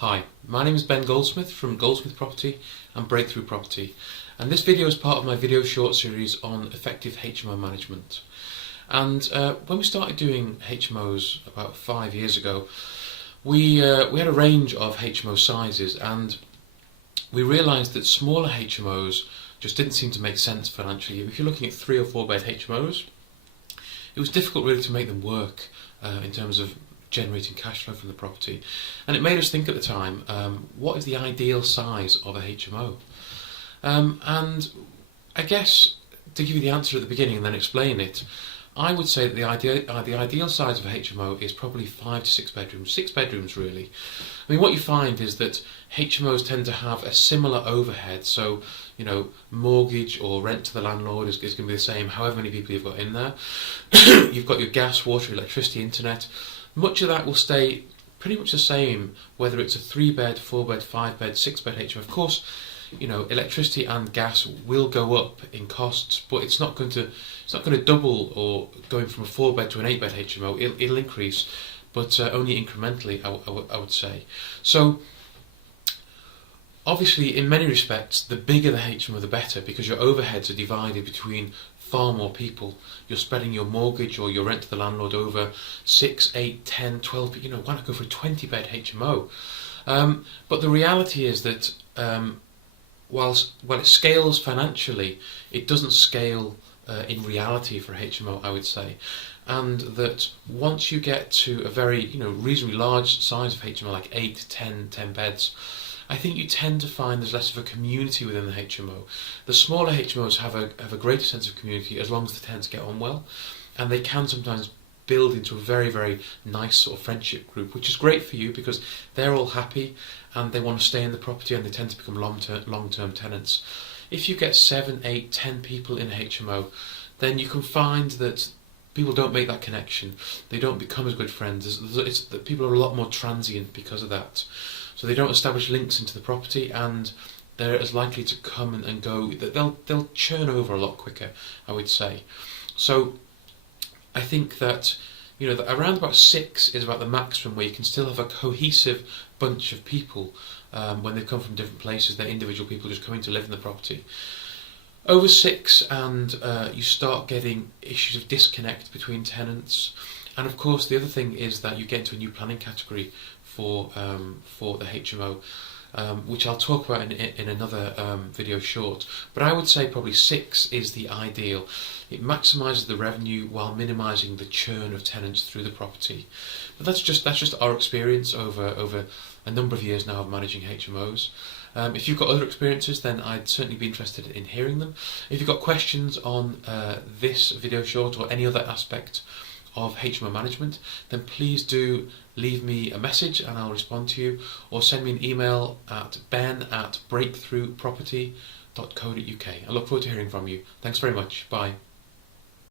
Hi, my name is Ben Goldsmith from Goldsmith Property and Breakthrough Property, and this video is part of my video short series on effective HMO management. And when we started doing HMOs about 5 years ago, we had a range of HMO sizes, and we realised that smaller HMOs just didn't seem to make sense financially. If you're looking at 3 or 4 bed HMOs, it was difficult really to make them work in terms of generating cash flow from the property. And it made us think at the time, what is the ideal size of a HMO? And I guess to give you the answer at the beginning and then explain it, I would say that the ideal size of a HMO is probably 5 to 6 bedrooms, 6 bedrooms really. I mean, what you find is that HMOs tend to have a similar overhead, so mortgage or rent to the landlord is going to be the same however many people you've got in there. You've got your gas, water, electricity, internet. Much of that will stay pretty much the same whether it's a 3 bed, 4 bed, 5 bed, 6 bed HMO. Of course, electricity and gas will go up in costs, but it's not going to double, or going from a 4 bed to an 8 bed HMO. It'll increase, but only incrementally, I would say. So obviously, in many respects, the bigger the HMO, the better, because your overheads are divided between far more people. You're spreading your mortgage or your rent to the landlord over 6, 8, 10, 12. Why not go for a 20 bed HMO? But the reality is that while it scales financially, it doesn't scale in reality for HMO, I would say. And that once you get to a very reasonably large size of HMO, like 8, 10 beds, I think you tend to find there's less of a community within the HMO. The smaller HMOs have a greater sense of community as long as the tenants get on well, and they can sometimes build into a very, very nice sort of friendship group, which is great for you because they're all happy and they want to stay in the property and they tend to become long-term tenants. If you get 7, 8, 10 people in a HMO, then you can find that people don't make that connection. They don't become as good friends. People are a lot more transient because of that. So they don't establish links into the property, and they're as likely to come and go. They'll churn over a lot quicker, I would say. So I think that that around about 6 is about the maximum where you can still have a cohesive bunch of people when they come from different places. They're individual people just coming to live in the property. Over 6, and you start getting issues of disconnect between tenants. And of course, the other thing is that you get into a new planning category for the HMO, which I'll talk about in another video short. But I would say probably 6 is the ideal. It maximises the revenue while minimising the churn of tenants through the property. But that's just our experience over a number of years now of managing HMOs. If you've got other experiences, then I'd certainly be interested in hearing them. If you've got questions on this video short or any other aspect of HMO management, then please do leave me a message and I'll respond to you, or send me an email at ben@breakthroughproperty.co.uk. I look forward to hearing from you. Thanks very much. Bye.